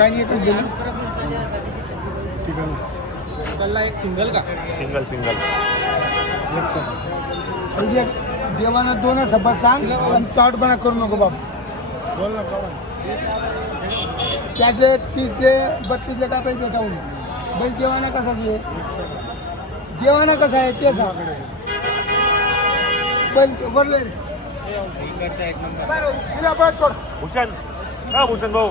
काय नाही ठीक आहे एक सिंगल का? Single single. म्हणजे देवानं दोन सभा सांग आणि चॉटपणा करू नको बाबा. बोल ना त्यातले तीस ते बत्तीसले काय पैसे ठेवून बैल देवाना कसा आहे? देवाना कसा आहे ते सांग. बैल वरले. भूषण हा भूषण भाऊ.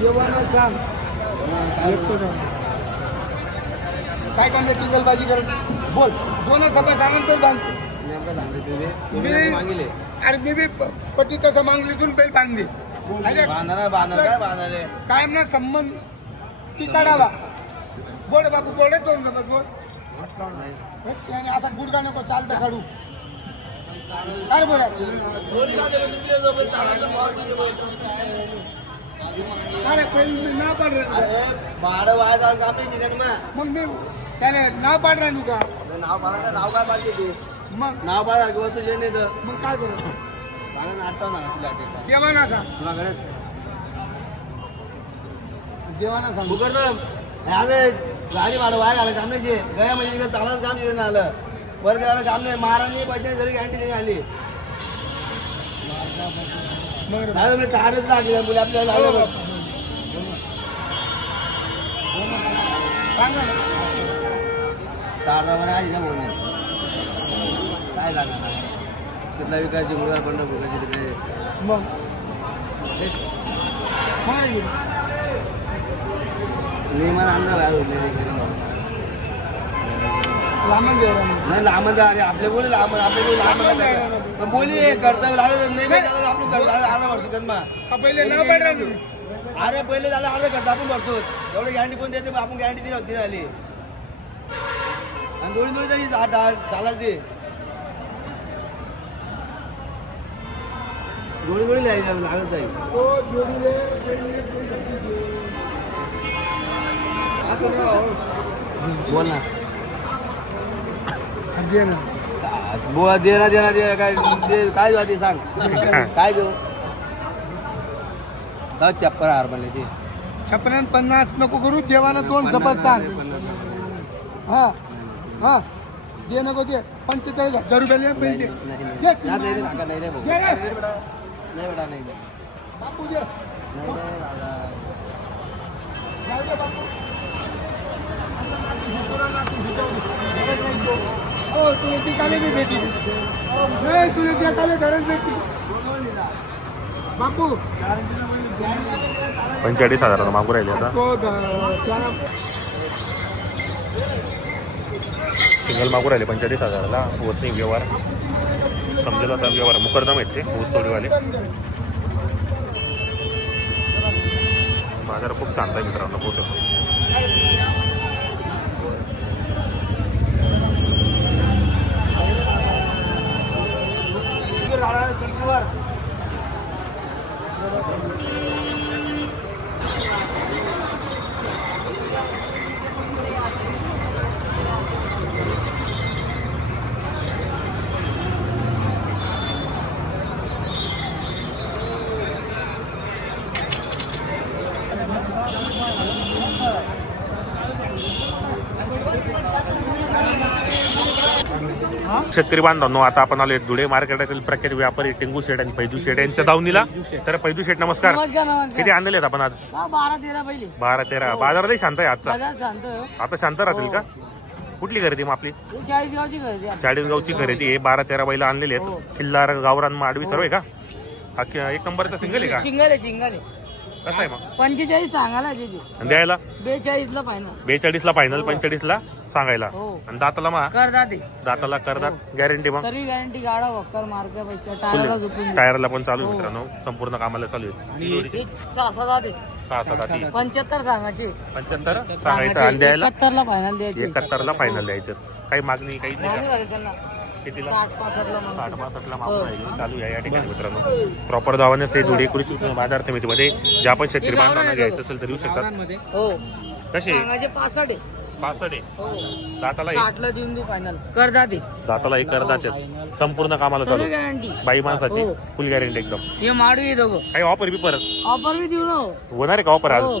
जेवण सांग काय काम टिंगल बाजी करत? बोल. दोन सभा सांगून तो बांधतो मी अरे मी बी प- पट्टी कसं मागली इथून बैल बांधली कायम ना संबंध ती काढावा. बोल बाबू बोल रे दोन सभा बोल. हे, त्याने असा गुडगा नको चालतं काढू. अरे बोला अरे पहिले मी ना पाड रे मग मी त्याला नाव पाड रे का? नाव काय पाहिजे तू? मग? नाव पाहिजे वस्तू जे नाही तर. मग काय करू? सांगा ना आठवण सांगा तुला ते. देवाना सांग. तुला गरज देवाना सांग. तू करतो आज गाडी भाडं वाया आलं काम नाही जे. गया म्हणजे इकडे चालायचं काम तिथे आलं. बरं त्याला काम नाही. महाराणी पैसे जरी गॅरंटी त्यांनी आली. मग नाही मी टारच लागली मुली आपल्याला लागलं. बघ. सांगा ना. म्हणे आहे बोलणे काय सांगा ना तिथला मुलगा पण मुलाची तिकडे. मग. नियमान अंदर बाहेर लांबून जेवढा नाही. लांबत अरे आपले बोली लांब आपले बोली लांब पण बोली कर्तव्य लागलं नाही. झालं आपण कर्तव्य अर्धा भरतो हा, पहिले. अरे पहिले झालं अर्धा करतो. आपण भरतो. एवढी गॅरंटी कोण देते? आपण गॅरंटी दिली होती आली आणि दोन्ही दोन्ही तरी चालाल ते. दोन्ही दोन्ही लिहायचं लागत जाईल तो असं बोल ना दे ना बुवा दे ना दे ना दे काय दे काय देऊ आधी सांग काय देऊ जाऊ चप्पर हार म्हणले छपन्न पन्नास नको करू देवानं दोन शपथ सांग हा हा दे नको दे पंचेचाळीस हजार रुपये दे पहिले दे. नाही बेटा. नाही बेटा. बापू नाही दादा. दे बापू. हो तू येते काले मी भेटी नाही तू येते काले गरज भेटी बापू पंचेचाळीस हजाराला मागू राहिले आता तो द- त्याला सिंगल मागू राहिले पंचेचाळीस हजाराला. होत नाही व्यवहार. समजेल आता व्यवहार. मुकरदम आहेत ते ऊस तोडीवाले. बाजार खूप शांत आहे मित्रांनो पाहू शकतो शेतकरी बांधवांनो आता आपण आलो धुळे मार्केटातील प्रख्यात व्यापारी टिंगू शेठ आणि पैजू शेठ यांच्या दावणीला. तर पैजू शेठ नमस्कार. किती आणलेले आहेत आपण आज? हा बारा तेरा पहिले. बारा तेरा. बाजारातही शांत आहे आजचा. हो. आता शांत राहतील का? कुठली खरेदी मग आपली? ही. चाळीसगावची खरेदी आहे. बारा तेरा बैला आणलेली आहेत. किल्लार गावरान माडवी सर्व आहे का? हा. एक नंबरचा सिंगल आहे का? शिंगल आहे शिंगल आहे. कसं आहे मग? पंचेचाळीस सांगायला द्यायला? बेचाळीस ला फायनल बेचाळीसला फायनल पंचेचाळीसला? सांगायला. हो. आणि दाताला मा कर दाते. दाताला करदात गॅरंटी मग. सर्व गॅरंटी गाडा वक्कर टायरला झोपून दे. टायरला पण चालू आहे मित्रांनो. संपूर्ण कामाला चालू आहे. हे सहा सहा दाते. सहा सात पंच्याहत्तर सांगायचे. पंच्याहत्तर सांगायचं आणि द्यायला एकाहत्तर ला फायनल द्यायचे. एकाहत्तरला फायनल द्यायचं. काही मागणी काही नाही मागणी का? झाली त्यांना. कितीला? साठ पासष्ट ला साठ पासष्टला मागून आहे चालू आहे या ठिकाणी मित्रांनो. प्रॉपर दावाने ते जोडी कृषी उत्पन्न बाजार समितीमध्ये ज्या पण शेतकरी बांधवांना घ्यायचं असेल तर येऊ शकतात. हो. कसे सांगायचे पासष्ट आहे. पासष्ट आहे. हो. दाताला एक. साठ ला देऊन देऊ फायनल कर दाते दाताला एक करदाच संपूर्ण कामाला सर्व चालू. गॅरंटी बाई माणसाची. हो. फुल गॅरंटी एकदम. हे माडू दोघं. काही ऑफर बी परत? ऑफर बी देऊ ना हो. होणार आहे का ऑफर आज? हो.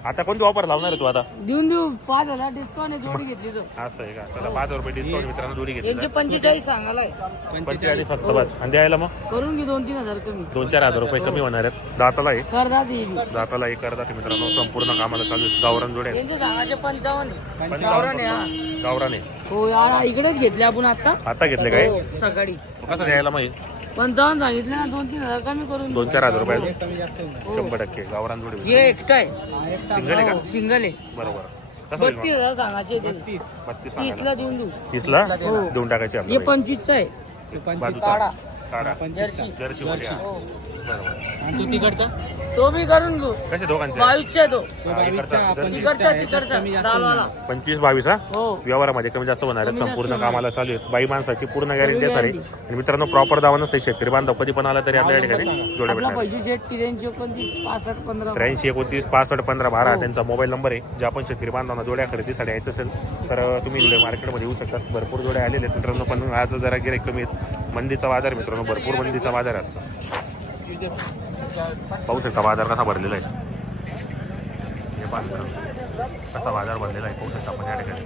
आता कोणती ऑफर लावणार तू आता? देऊन देऊ. पाच हजार डिस्काउंट आहे जोडी घेतली तर असं आहे का? चला पाच हजार रुपये डिस्काउंट मित्रांनो जोडी घेतली यांचे पंचेचाळीस सांगायला पंचेचाळीस सत्तावन्न आणि द्यायला मग? करून घे दोन तीन हजार कमी. दोन चार हजार रुपये कमी होणार आहेत. दाताला एक. कर दाते हे बी. दाताला एक करतात मित्रांनो संपूर्ण कामाला चालू आहे. गावरान जोडे आहेत. यांचे सांगायचे पंचावन्न आहे. गावरान आहे हा. गावराने हो यार इकडेच घेतले आपण आता. आता घेतले काय? हो, सकाळी. कसं द्यायला मग हे? पंचावन्न सांगितले ना दोन तीन हजार कमी करून दोन चार हजार रुपये. शंभर टक्के गावरान जोडे हे एकटं आहे. सिंगल आहे का? हो, सिंगल आहे. बरोबर. कसं होईल बत्तीस मग? हजार सांगायचे ते. बत्तीस. तीस सांगायला. ला देऊन देऊ. तीसला? हो. देऊन टाकायचे हे पंचवीसचा आहे. बाजूचा. काढा. काढा. जर्सी. जर्सी मध्ये हा. हो. बरोबर तो बी करून घेऊ. कसे दोघांचे? बावीसचा आहे तो. हा, इकडचा. जर्सी तिकडचा तिकडचा. दालवाला. पंचवीस बावीस हा? हो. व्यवहारामध्ये कमी जास्त होणार आहे कमी जास्त संपूर्ण होणार. कामाला चालू आहेत. बाई माणसाची पूर्ण गॅरंटी असणार आहे guarantee. आणि मित्रांनो प्रॉपर दावा नसते शेतकरी बांधव. कधी पण आला तरी आपल्या ठिकाणी जोड्या आपला भेटणार पैसे शेट तिऱ्याऐंशी एकोणतीस पासष्ट पंधरा. त्र्याऐंशी एकोणतीस पासष्ट पंधरा बारा हो. त्यांचा मोबाईल नंबर आहे. ज्या पण शेतकरी बांधवांना जोड्या खरेदीसाठी यायचं असेल तर अं, तुम्ही जुडे मार्केटमध्ये येऊ शकतात भरपूर जोड्या आलेले आहेत मित्रांनो पण आज जरा गिराईक कमी आहेत. मंदीचा बाजार आहे मित्रांनो भरपूर मंदीचा बाजार आहे आजचा. पाहू शकता बाजार कसा भरलेला आहे. हे कसा बाजार भरलेला आहे पाहू शकता आपण या ठिकाणी.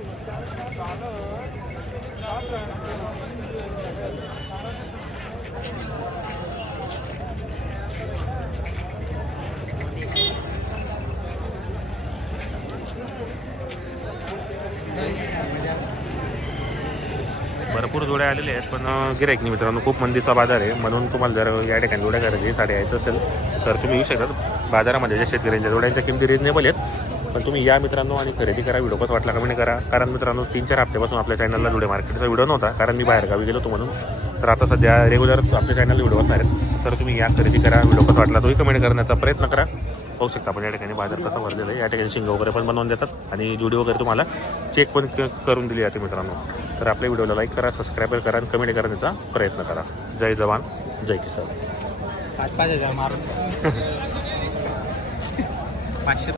भरपूर जोड्या आलेल्या आहेत पण गिरायक नाही मित्रांनो. खूप मंदीचा बाजार आहे. म्हणून तुम्हाला जर या ठिकाणी जोड्या खरेदीसाठी यायचं असेल तर तुम्ही येऊ शकता. बाजारामध्ये ज्या शेतकऱ्यांच्या जोड्यांच्या किमती रिजनेबल आहेत पण तुम्ही या मित्रांनो आणि खरेदी करा व्हिडिओ कसं वाटला कमेंट करा. कारण मित्रांनो तीन चार हप्त्यापासून आपल्या चॅनलला जोडे मार्केटचा व्हिडिओ नव्हता कारण मी बाहेर गावी गेलो होतो म्हणून. तर आता सध्या रेग्युलर आपल्या चॅनलला व्हिडिओ असणार आहेत. तर तुम्ही या खरेदी करा व्हिडिओ कसा वाटला तोही कमेंट करण्याचा प्रयत्न करा. पाहू शकता आपण या ठिकाणी बाजार कसा भरलेला आहे. या ठिकाणी शिंग वगैरे पण बनवून देतात. आणि जुडी वगैरे तुम्हाला चेक पण करून दिली जाते मित्रांनो. तर आपल्या व्हिडिओला लाईक करा सबस्क्राईब करा आणि कमेंट करण्याचा प्रयत्न करा. जय जवान जय किसान. पाचशे